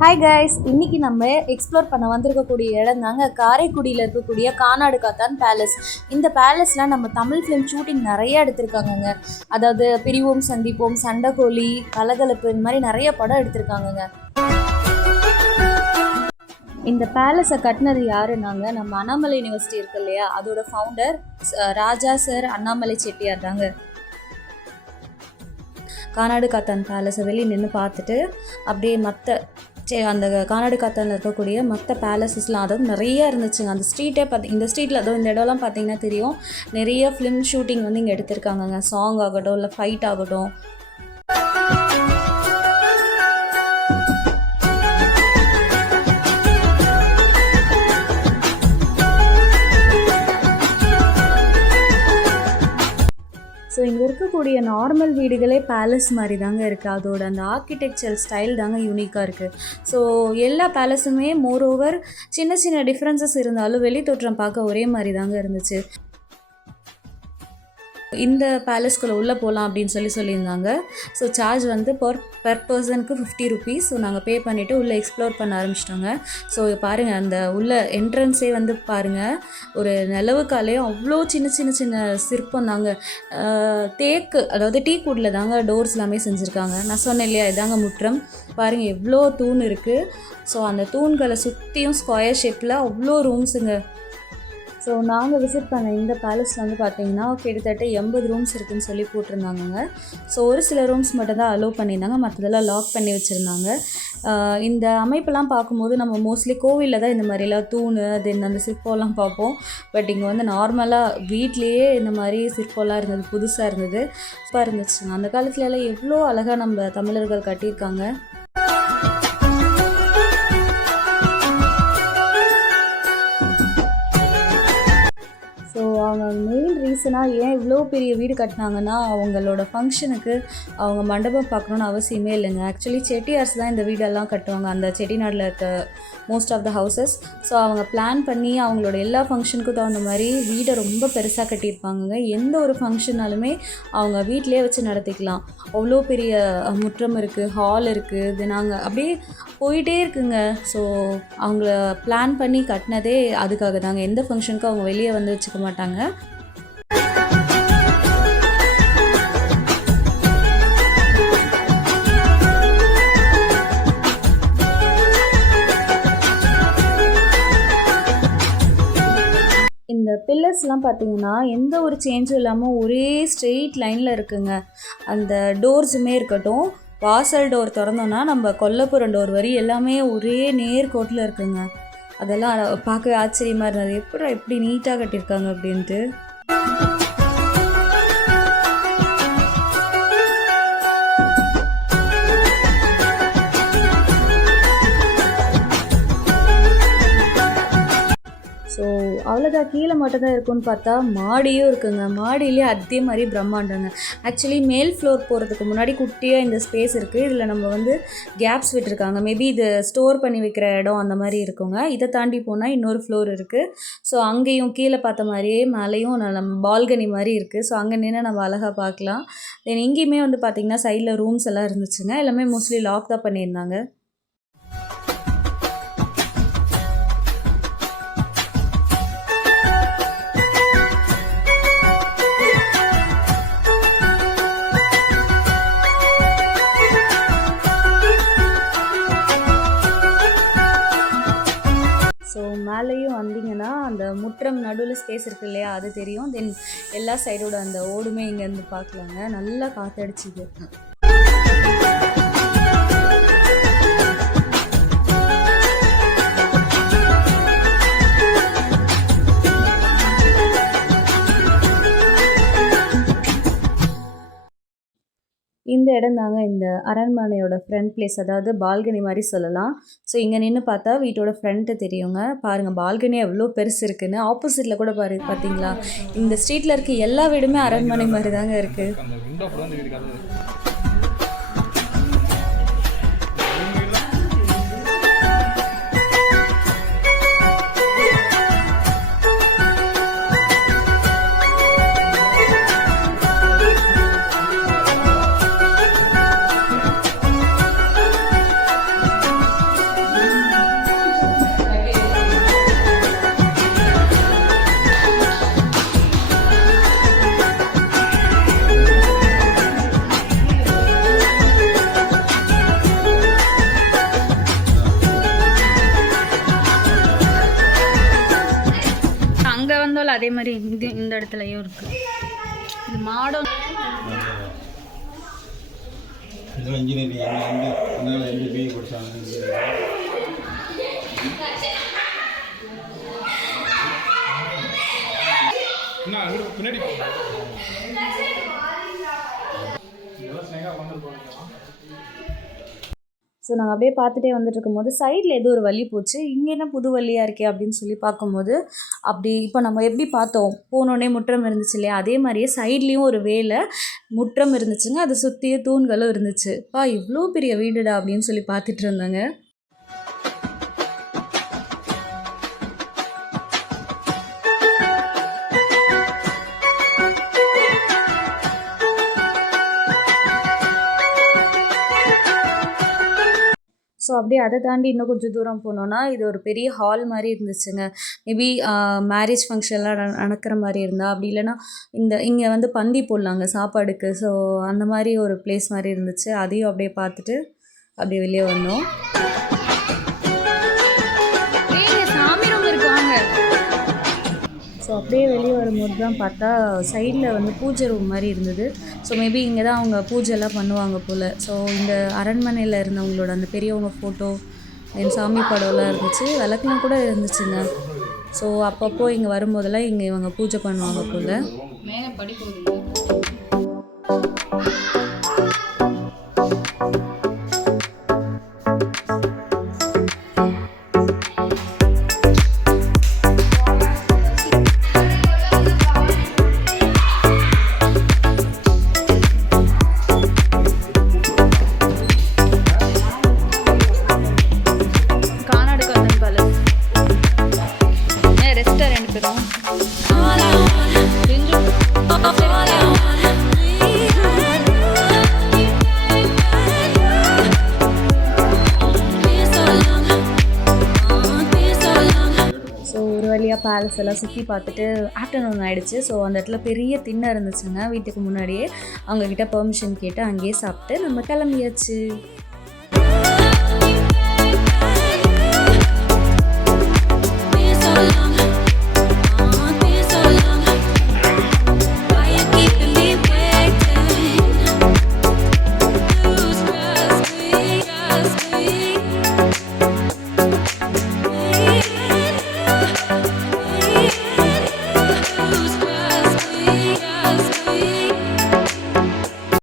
Hi guys, இன்னைக்கு நம்ம explore பண்ண வந்திருக்கக்கூடிய இடம் தாங்க காரைக்குடியில் இருக்கக்கூடிய கானாடு காத்தான் பேலஸ். இந்த பேலஸில் நம்ம தமிழ் ஃபிலிம் ஷூட்டிங் நிறைய எடுத்திருக்காங்கங்க. அதாவது பிரிவோம் சந்திப்போம், சண்டைக்கோழி, கலகலப்பு, இந்த மாதிரி நிறைய படம் எடுத்திருக்காங்கங்க. இந்த பேலஸை கட்டினது யாருன்னாங்க, நம்ம அண்ணாமலை யூனிவர்சிட்டி இருக்கு இல்லையா, அதோட ஃபவுண்டர் ராஜா சார் அண்ணாமலை செட்டியார் தாங்க. கானாடு காத்தான் பேலஸை வெளியே நின்று பார்த்துட்டு அப்படியே அந்த கானாடு காத்தானில் இருக்கக்கூடிய மற்ற பேலஸஸ்லாம் அதாவது நிறைய இருந்துச்சுங்க. அந்த ஸ்ட்ரீட்டே இந்த ஸ்ட்ரீட்டில் அதுவும் இந்த இடம்லாம் பார்த்தீங்கன்னா தெரியும், நிறைய ஃபிலிம் ஷூட்டிங் வந்து இங்கே எடுத்திருக்காங்கங்க. சாங் ஆகட்டும் இல்லை ஃபைட் ஆகட்டும். ஸோ இங்கே இருக்கக்கூடிய நார்மல் வீடுகளே பேலஸ் மாதிரி தாங்க இருக்குது. அதோட அந்த ஆர்கிடெக்சர் ஸ்டைல் தாங்க யூனிக்காக இருக்குது. ஸோ எல்லா பேலஸுமே மோரோவர் சின்ன சின்ன டிஃப்ரென்சஸ் இருந்தாலும் வெளி தோற்றம் பார்க்க ஒரே மாதிரி தாங்க இருந்துச்சு. இந்த பேலஸ்குள்ளே உள்ளே போகலாம் அப்படின்னு சொல்லியிருந்தாங்க. ஸோ சார்ஜ் வந்து பெர் பர்சனுக்கு 50 ருபீஸ். ஸோ நாங்கள் பே பண்ணிவிட்டு உள்ளே எக்ஸ்ப்ளோர் பண்ண ஆரம்பிச்சிட்டோங்க. ஸோ பாருங்கள், அந்த உள்ள என்ட்ரன்ஸே வந்து பாருங்கள், ஒரு நிலவுக்காலையும் அவ்வளோ சின்ன சின்ன சின்ன சிற்பம் தாங்க. தேக்கு, அதாவது டீக்குட்டில் தாங்க டோர்ஸ் எல்லாமே செஞ்சுருக்காங்க. நான் சொன்னேன் இல்லையா, இதாங்க முற்றம். பாருங்கள் எவ்வளோ தூண் இருக்குது. ஸோ அந்த தூண்களை சுற்றியும் ஸ்கொயர் ஷேப்பில் அவ்வளோ ரூம்ஸுங்க. ஸோ நாங்கள் விசிட் பண்ண இந்த பேலஸில் வந்து பார்த்திங்கன்னா கிட்டத்தட்ட 80 ரூம்ஸ் இருக்குதுன்னு சொல்லி போட்டிருந்தாங்கங்க. ஸோ ஒரு சில ரூம்ஸ் மட்டும் தான் அலோவ் பண்ணியிருந்தாங்க, மற்றதெல்லாம் லாக் பண்ணி வச்சுருந்தாங்க. இந்த அமைப்பெல்லாம் பார்க்கும்போது நம்ம மோஸ்ட்லி கோவிலில் தான் இந்த மாதிரிலாம் தூண் அந்த சிற்பம்லாம் பார்ப்போம். பட் இங்கே வந்து நார்மலாக வீட்லேயே இந்த மாதிரி சிற்பம்லாம் இருந்தது, புதுசாக இருந்தது, சூப்பராக இருந்துச்சுங்க. அந்த காலத்துலலாம் எவ்வளோ அழகாக நம்ம தமிழர்கள் கட்டியிருக்காங்க. ஸோ அவங்க மெயின் ரீசனாக ஏன் இவ்வளோ பெரிய வீடு கட்டினாங்கன்னா, அவங்களோட ஃபங்க்ஷனுக்கு அவங்க மண்டபம் பார்க்கணுன்னு அவசியமே இல்லைங்க. ஆக்சுவலி செட்டியார்ஸ் தான் இந்த வீடெல்லாம் கட்டுவாங்க, அந்த செட்டிநாட்டில் இருக்க most of the houses. So அவங்க பிளான் பண்ணி அவங்களோட எல்லா ஃபங்க்ஷனுக்கும் தகுந்த மாதிரி வீடை ரொம்ப பெருசாக கட்டியிருப்பாங்கங்க. எந்த ஒரு ஃபங்க்ஷனாலுமே அவங்க வீட்டிலே வச்சு நடத்திக்கலாம். அவ்வளோ பெரிய முற்றம் இருக்குது, ஹால் இருக்குது, இது நாங்கள் அப்படியே போயிட்டே இருக்குங்க. ஸோ அவங்கள பிளான் பண்ணி கட்டினதே அதுக்காக தாங்க. எந்த ஃபங்க்ஷனுக்கும் அவங்க வெளியே வந்து வச்சுக்க மாட்டாங்க. இந்த பில்லர்ஸ்லாம் பார்த்தீங்கன்னா எந்த ஒரு சேஞ்சும் இல்லாமல் ஒரே ஸ்ட்ரெயிட் லைனில் இருக்குங்க. அந்த டோர்ஸுமே இருக்கட்டும், வாசல் டோர் திறந்தோன்னா நம்ம கொல்லப்புறம் டோர் வரி எல்லாமே ஒரே நேர்கோட்டில் இருக்குங்க. அதெல்லாம் பார்க்கவே ஆச்சரியமாக இருந்தது, எப்படி நீட்டாக கட்டியிருக்காங்க அப்படின்ட்டு. ஸோ அவ்வளோதான், கீழே மட்டும் தான் இருக்குன்னு பார்த்தா மாடியும் இருக்குங்க. மாடியிலே அதே மாதிரி பிரம்மாண்டங்க. ஆக்சுவலி மேல் ஃப்ளோர் போகிறதுக்கு முன்னாடி குட்டியாக இந்த ஸ்பேஸ் இருக்குது. இதில் நம்ம வந்து கேப்ஸ் விட்டுருக்காங்க. மேபி இது ஸ்டோர் பண்ணி வைக்கிற இடம் அந்த மாதிரி இருக்குங்க. இதை தாண்டி போனால் இன்னொரு ஃப்ளோர் இருக்குது. ஸோ அங்கேயும் கீழே பார்த்த மாதிரியே மேலேயும் நம்ம பால்கனி மாதிரி இருக்குது. ஸோ அங்கே நின்று நம்ம அழகாக பார்க்கலாம். தென் இங்கேயுமே வந்து பார்த்திங்கன்னா சைடில் ரூம்ஸ் எல்லாம் இருந்துச்சுங்க. எல்லாமே மோஸ்ட்லி லாக் தான் பண்ணியிருந்தாங்க. ஸோ மேலேயும் வந்தீங்கன்னா அந்த முற்றம் நடுவில் ஸ்பேஸ் இருக்குது இல்லையா, அது தெரியும். தென் எல்லா சைடோட அந்த ஓடுமே இங்கேருந்து பார்க்கலாங்க. நல்லா காற்றடிச்சிது. இந்த இடம் தாங்க இந்த அரண்மனையோட ஃப்ரண்ட் பிளேஸ், அதாவது பால்கனி மாதிரி சொல்லலாம். ஸோ இங்கே நின்று பார்த்தா வீட்டோட ஃப்ரண்ட்டு தெரியுங்க. பாருங்கள் பால்கனி எவ்வளோ பெருசு இருக்குன்னு. ஆப்போசிட்டில் கூட பார்த்தீங்களா, இந்த ஸ்ட்ரீட்டில் இருக்க எல்லா வீடுமே அரண்மனை மாதிரி தாங்க இருக்குது. அதே மாதிரி இந்த இடத்துலையும் இருக்குது. இது மாடம் இன்ஜினியரிங் எம்பிபிஏ படித்தாங்க. பின்னாடி ஸோ நாங்கள் அப்படியே பார்த்துட்டே வந்துட்டு இருக்கும்போது சைடில் ஏதோ ஒரு வழி போச்சு. இங்கே என்ன புது வழியாக இருக்கே அப்படின்னு சொல்லி பார்க்கும்போது, அப்படி இப்போ நம்ம எப்படி பார்த்தோம் போனோடனே முற்றம் இருந்துச்சு இல்லையா, அதே மாதிரியே சைட்லேயும் ஒரு வேலை முற்றம் இருந்துச்சுங்க. அதை சுற்றியே தூண்களும் இருந்துச்சு. இவ்வளோ பெரிய வீடுடா அப்படின்னு சொல்லி பார்த்துட்டு இருந்தாங்க. ஸோ அப்படியே அதை தாண்டி இன்னும் கொஞ்சம் தூரம் போனோன்னா இது ஒரு பெரிய ஹால் மாதிரி இருந்துச்சுங்க. மேபி மேரேஜ் ஃபங்க்ஷன்லாம் நடக்கிற மாதிரி இருந்தால், அப்படி இல்லைன்னா இங்கே வந்து பந்தி போடலாங்க சாப்பாடுக்கு. ஸோ அந்த மாதிரி ஒரு பிளேஸ் மாதிரி இருந்துச்சு. அதையும் அப்படியே பார்த்துட்டு அப்படியே வெளியே வந்தோம். ஸோ அப்படியே வெளியே வரும்போது தான் பார்த்தா சைடில் வந்து பூஜை ரூம் மாதிரி இருந்தது. ஸோ மேபி இங்கே தான் அவங்க பூஜைலாம் பண்ணுவாங்க போல். ஸோ இந்த அரண்மனையில் இருந்தவங்களோட அந்த பெரியவங்க ஃபோட்டோ, என் சாமி படம்லாம் இருந்துச்சு. விளக்குலாம் கூட இருந்துச்சுங்க. ஸோ அப்பப்போ இங்கே வரும்போதெல்லாம் இங்கே இவங்க பூஜை பண்ணுவாங்க போல். மேலே படிப்பு பேலஸ் எல்லாம் சுற்றி பார்த்துட்டு ஆஃப்டர்நூன் ஆகிடுச்சு. ஸோ அந்த இடத்துல பெரிய திண்ணை இருந்துச்சுங்க வீட்டுக்கு முன்னாடியே. அவங்கக்கிட்ட பெர்மிஷன் கேட்டு அங்கேயே சாப்பிட்டு நம்ம கிளம்பியாச்சு.